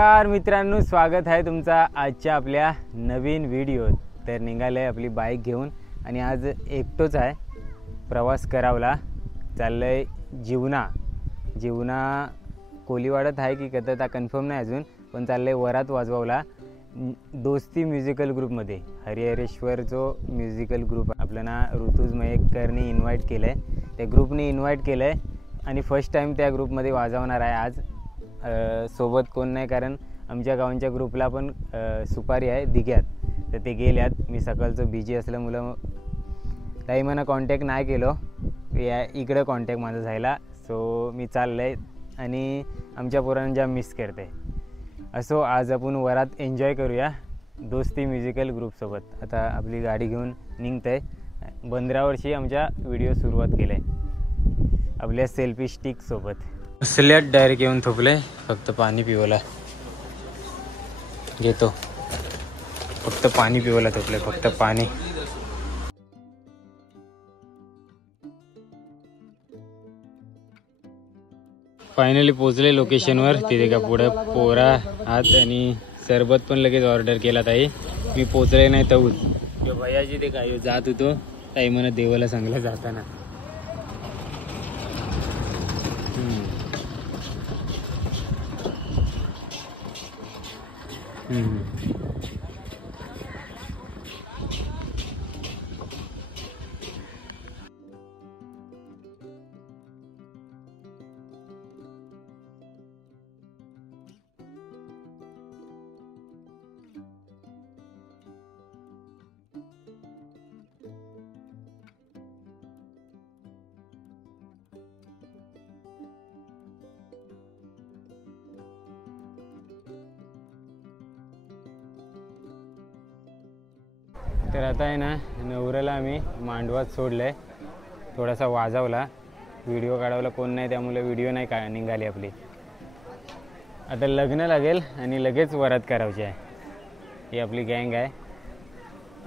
नमस्कार मित्रांनो, स्वागत आहे तुमचा आजच्या आपल्या नवीन व्हिडिओत। तर निघाले आपली बाईक घेऊन आणि आज एकटोच आहे, प्रवास करावला चाललंय। जीवना कोलीवाडत आहे की कधी कन्फर्म नाही अजून, पण चाललंय वरात वाजवावला दोस्ती म्युझिकल ग्रुपमध्ये। हरिहरेश्वर जो म्युझिकल ग्रुप आपलं ना ऋतुज मयेकरने इन्व्हाइट केलं आहे, त्या ग्रुपने इन्व्हाइट केलं आहे आणि फर्स्ट टाईम त्या ग्रुपमध्ये वाजवणार आहे आज। सोबत कोण नाही, कारण आमच्या गावांच्या ग्रुपला पण सुपारी आहे दिघ्यात, तर ते गेल्यात। मी सकाळचं बिजी असल्यामुळं काही मला कॉन्टॅक्ट नाही केलो, या इकडं कॉन्टॅक्ट माझा झाला। सो मी चाललं आहे आणि आमच्या पोरांना जाम मिस करते। असो आज आपण वरात एन्जॉय करूया दोस्ती म्युझिकल ग्रुपसोबत। आता आपली गाडी घेऊन निघतंय, 15 वर्षी आमच्या व्हिडिओ सुरुवात केलं आहे आपल्या सेल्फी स्टिकसोबत। असल्यात डायरेक्ट येऊन थोपले, फक्त पाणी पिवला घेतो, फक्त पाणी पिवला थोपले, फक्त पाणी। फायनली पोचले लोकेशनवर। तिथे का पुढे पोरा आत आणि सरबत पण लगेच ऑर्डर केला ताई। मी पोचले नाही तऊच भैयाजी ते काय जात होतो ताई म्हणत देवाला सांगला जाताना। तर आता आहे ना नवऱ्याला आम्ही मांडवात सोडलंय, थोडासा वाजवला, व्हिडिओ काढायला कोण नाही त्यामुळे व्हिडिओ नाही का निघाली आपली। आता लग्न लागेल आणि लगेच वरात करायची आहे। ही आपली गँग आहे,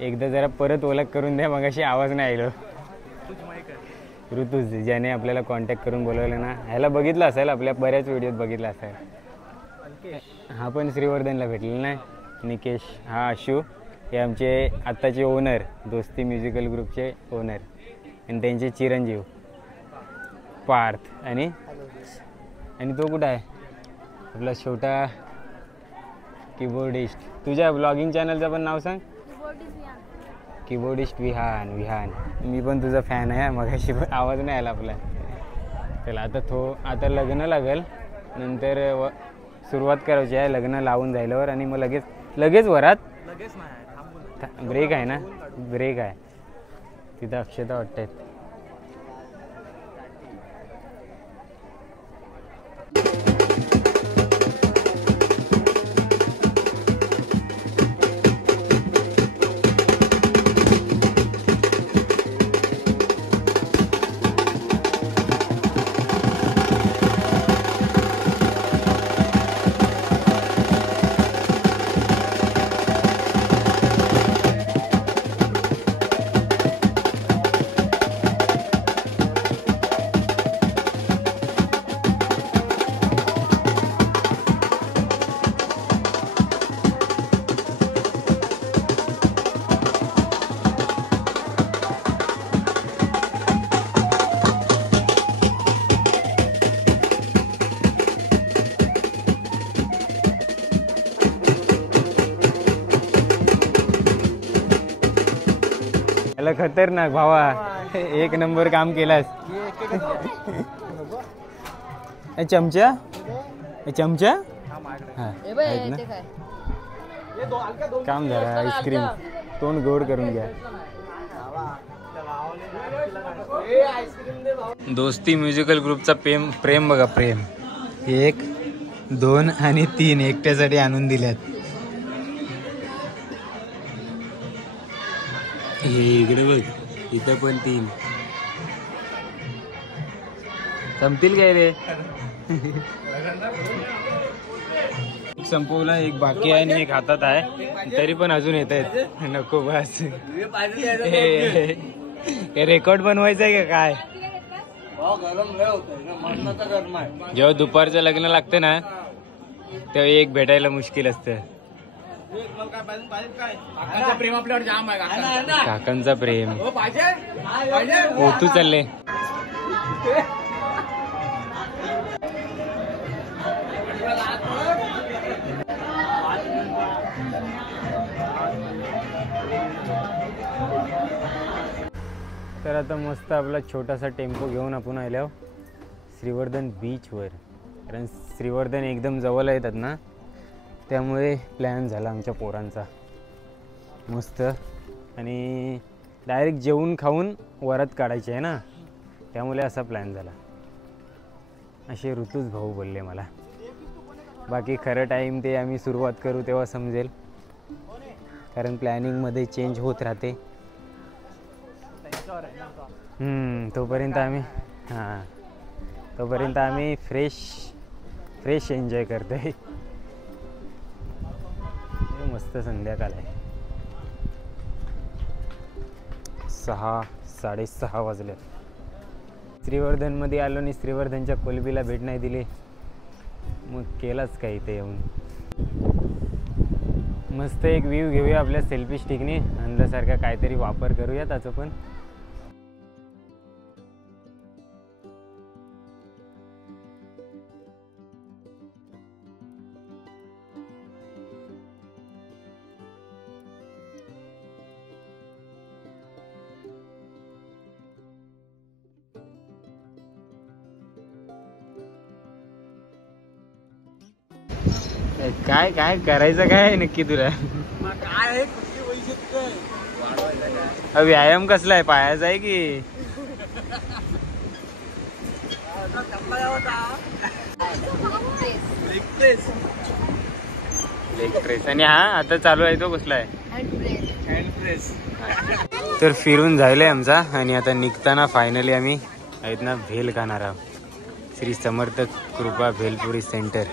एकदा जरा परत ओळख करून द्या, मगाशी आवाज नाही आलो। ऋतुज ज्याने आपल्याला कॉन्टॅक्ट करून बोलवलं ना, ह्याला बघितलं असेल, आपल्या बऱ्याच व्हिडिओत बघितलं असेल। हा पण श्रीवर्धनला भेटलेला नाही, निकेश, हा आशू, हे आमचे आत्ताचे ओनर, दोस्ती म्युझिकल ग्रुपचे ओनर, आणि त्यांचे चिरंजीव पार्थ। आणि तो कुठं आहे आपला छोटा कीबोर्डिस्ट। तुझ्या ब्लॉगिंग चॅनलचं पण नाव सांग। कीबोर्डिस्ट विहान। मी पण तुझा फॅन आहे, मगाशी पण आवाज नाही आला आपला। चला आता लग्न लागेल, नंतर सुरुवात करायची आहे लग्न लावून झाल्यावर, आणि मग लगेच वरात। ब्रेक आहे ना, ब्रेक आहे तिथं, अक्षता वाटतात। खतरनाक भावा, एक नंबर काम केलास। चमचा हा काम झालं। आईस्क्रीम तोंड गोड करून घ्या। दोस्ती म्युझिकल ग्रुपचा प्रेम बघा, प्रेम 1, 2 आणि 3 एकट्यासाठी आणून दिल्यात। इकडे बघ, इथं पण 3 संपतील काय रे? संपवला, एक बाकी आहे आणि एक हातात आहे, तरी पण अजून येत आहेत। नको बस, रेकॉर्ड बनवायचं आहे का काय? जेव्हा दुपारचं लग्न लागतं ना, तेव्हा एक भेटायला मुश्किल असतं. प्रेम आपल्यावर जाम आहे. काकांचा प्रेम. हो तू चालले. तर आता मस्त आपला छोटासा टेम्पो घेऊन आपण आलो श्रीवर्धन बीचवर. कारण श्रीवर्धन एकदम जवळ येतात ना, त्यामुळे प्लॅन झाला आमच्या पोरांचा मस्त. आणि डायरेक्ट जेवून खाऊन वरात काढायची आहे ना, त्यामुळे असा प्लॅन झाला. असे ऋतूच भाऊ बोलले मला. बाकी खरं टाईम ते आम्ही सुरुवात करू तेव्हा समजेल, कारण प्लॅनिंगमध्ये चेंज होत राहते. तोपर्यंत आम्ही फ्रेश एन्जॉय करतोय. मस्त संध्याकाळ आहे. 6-6:30 वाजले. श्रीवर्धनमध्ये आलो आणि श्रीवर्धनच्या कोलबीला भेट नाही दिली, मग केलाच काय इथे येऊन. मस्त एक व्ह्यू घेऊया आपल्या सेल्फी स्टिकने. अंधासारखा काहीतरी वापर करूया त्याचं पण. काय काय करायचं काय नक्की तुला? व्यायाम कसला आहे? पायाचा आहे की लेग प्रेस? आणि हा आता चालू आहे तो कसला आहे? Hand press. तर फिरून झालंय आमचा आणि आता निघताना फायनली आम्ही आहेत ना भेल खाणार आहोत. श्री समर्थ कृपा भेलपुरी सेंटर.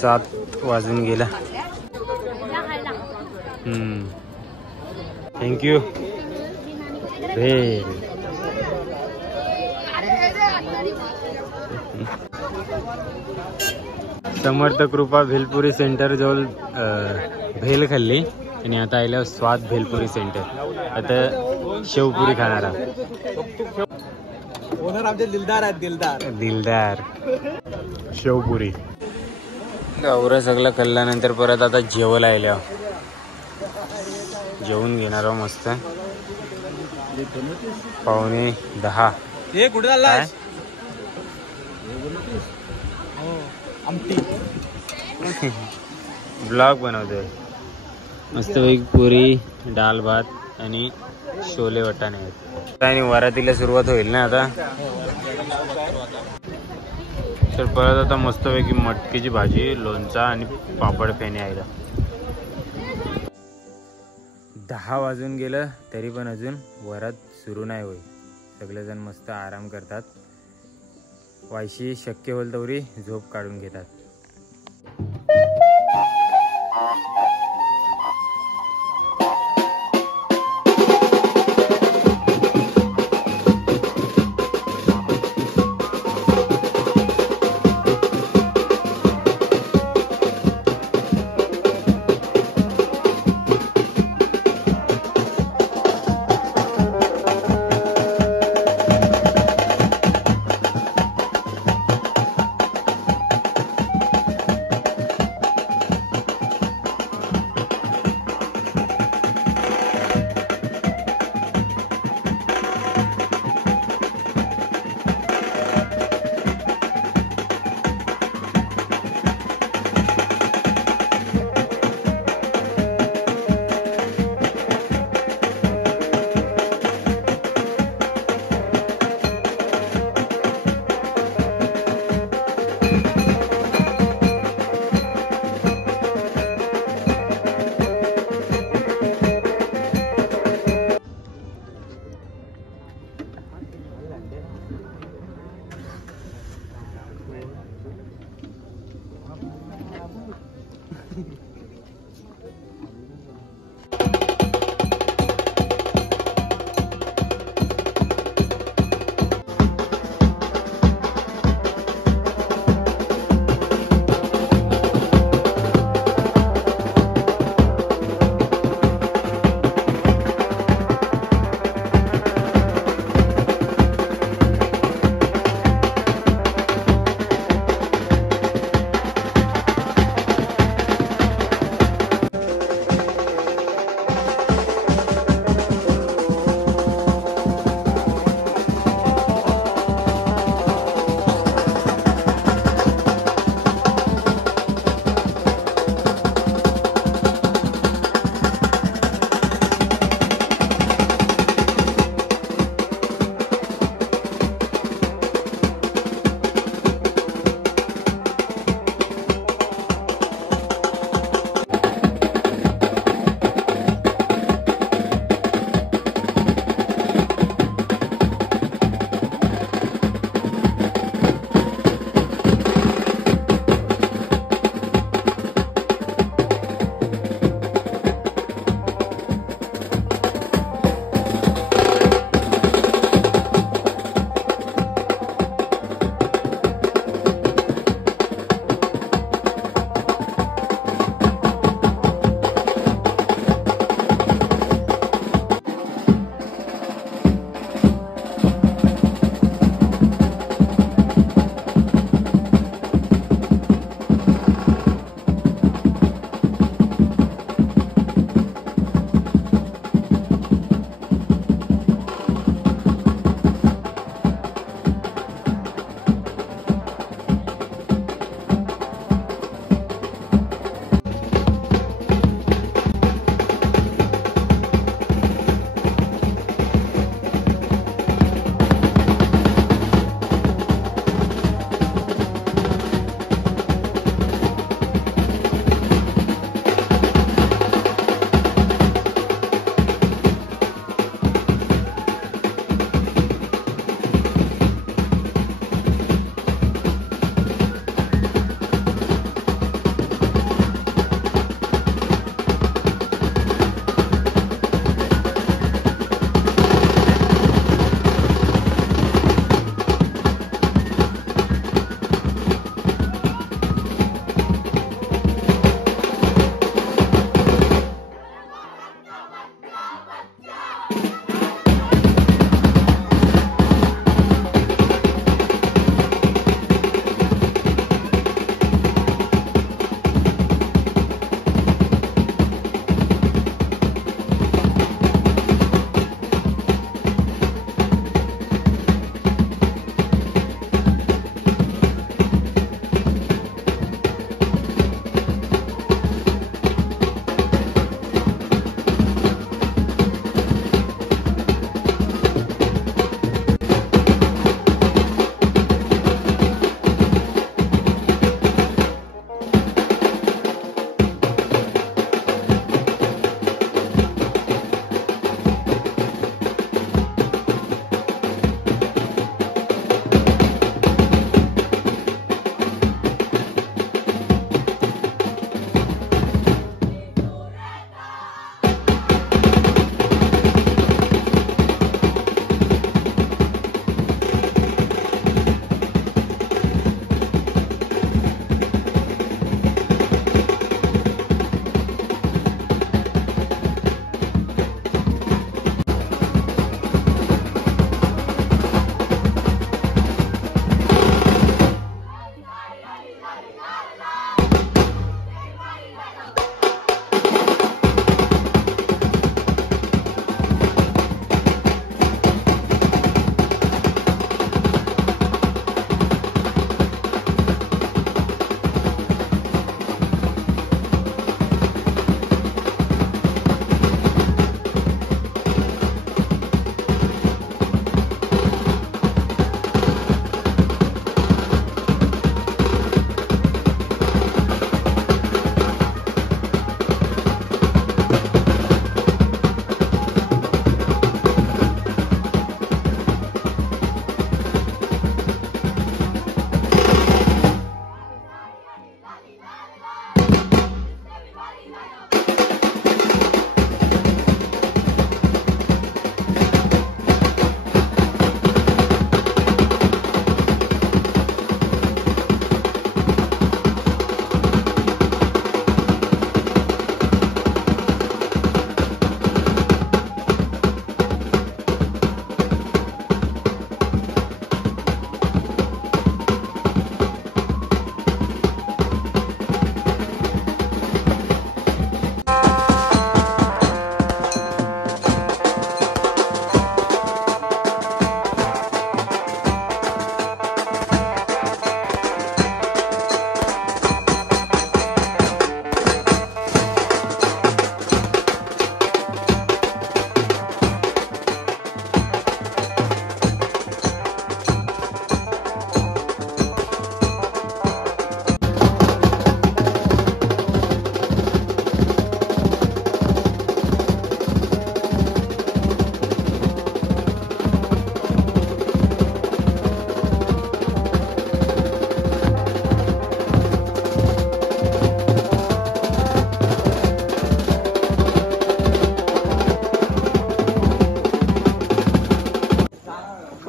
7 वाजून गेला. थँक्यू. भेल समर्थ कृपा भेलपुरी सेंटर जवळ भेल खाल्ली आणि आता आल्यावर स्वाद भेलपुरी सेंटर. आता शेवपुरी खाणार आहोत. ओनर आमचे दिलदार आहेत. दिलदार शेवपुरी. गौरव सगळं खाल्ल्यानंतर परत आता जेवायला आल्या. जेवून घेणार आहोत मस्त. 9:45. हे कुठे चाललाय? ब्लॉग बनवतोय मस्त. एक पुरी, डाल भात आणि छोले वटाणे आहेत. आणि वरातीला सुरुवात होईल ना आता. तर परत आता मस्तपैकी मटकीची भाजी, लोणचा आणि पापड फेणे आहे. 10 वाजून गेलं तरी पण अजून वरात सुरू नाही होईल. सगळेजण मस्त आराम करतात. वायशी शक्य होईल तेवढी झोप काढून घेतात.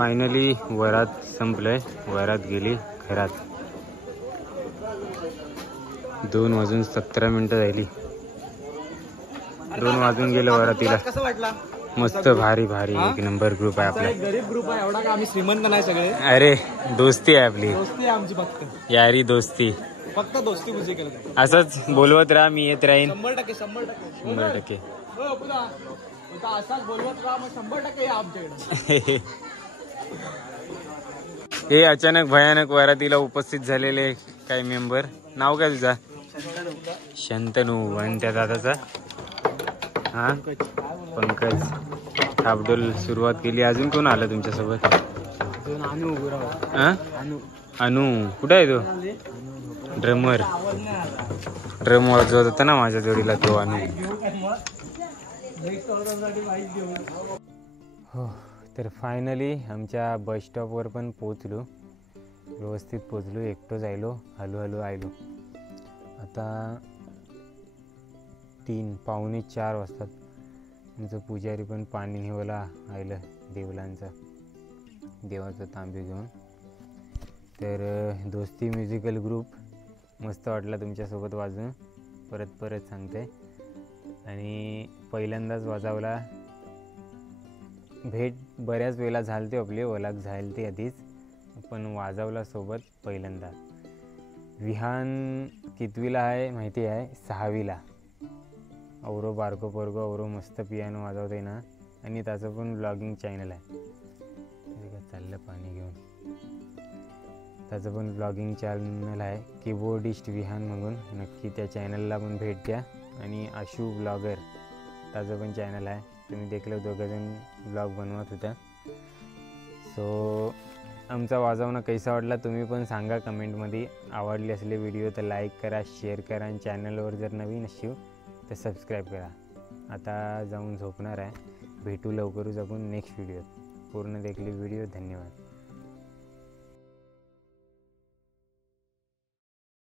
फायनली वरात संपलंय, वरात गेली घरात. 2:17 झाली. 2 वाजून गेलं वरातीला. कसं वाटला? मस्त भारी भारी एक नंबर ग्रुप आहे आपला. गरीब ग्रुप आहे, एवढा का आम्ही श्रीमंत नाही सगळे. अरे दोस्ती आहे आपली, दोस्ती आहे आमची, फक्त यारी दोस्ती. फक्त दोस्ती बुजी केलं. असंच बोलवत राहा, मी येत राहीन 100% 100%. असाच बोलवत राहा, मग 100% या आमच्याकडे. हे अचानक भयानक वरातीला उपस्थित झालेले काही मेंबर. नाव काय तुझा? शंतनू. आणि त्या दादाचा हा पंकज. थापडोल सुरुवात केली. अजून कोण आलं तुमच्यासोबत? अनु. कुठं आहे तो? ड्रमर. ड्रम वाजवत होता ना माझ्या जोडीला तो अनु. हो, तर फायनली आमच्या बस स्टॉपवर पण पोचलो. व्यवस्थित पोचलो. एकटो जायलो, हळूहळू आयलो. आता 3 पावणे 4 वाजतात. आमचं पुजारी पण पाणी नेवायला आलं देवलांचा, देवाचं तांबे घेऊन. तर दोस्ती म्युझिकल ग्रुप मस्त वाटला तुमच्यासोबत वाजून. परत सांगते. आणि पहिल्यांदाच वाजवला. भेट बऱ्याच वेळेला झालते आपली, ओळख झालती आधीच, पण वाजवला सोबत पहिल्यांदा. विहान कितवीला आहे माहिती आहे? 6वीला. औरो बारको पोरगो औरो मस्त पियानो वाजवते ना. आणि त्याचं पण ब्लॉगिंग चॅनल आहे. चाललं पाणी घेऊन. त्याचं पण ब्लॉगिंग चॅनल आहे, कीबोर्डिस्ट विहान म्हणून. नक्की त्या चॅनलला पण भेट द्या. आणि आशू ब्लॉगर त्याचं पण चॅनल आहे. तुम्ही देखलं, दोघंजण ब्लॉग बनवत होता. सो आमचा वाजवणं कैसा वाटला तुम्ही पण सांगा कमेंटमध्ये. आवडली असले व्हिडिओ तर लाईक करा, शेअर करा. आणि चॅनलवर जर नवीन असाल तर सबस्क्राईब करा. आता जाऊन झोपणार आहे. भेटू लवकरच आपण नेक्स्ट व्हिडिओत. पूर्ण देखली व्हिडिओ. धन्यवाद.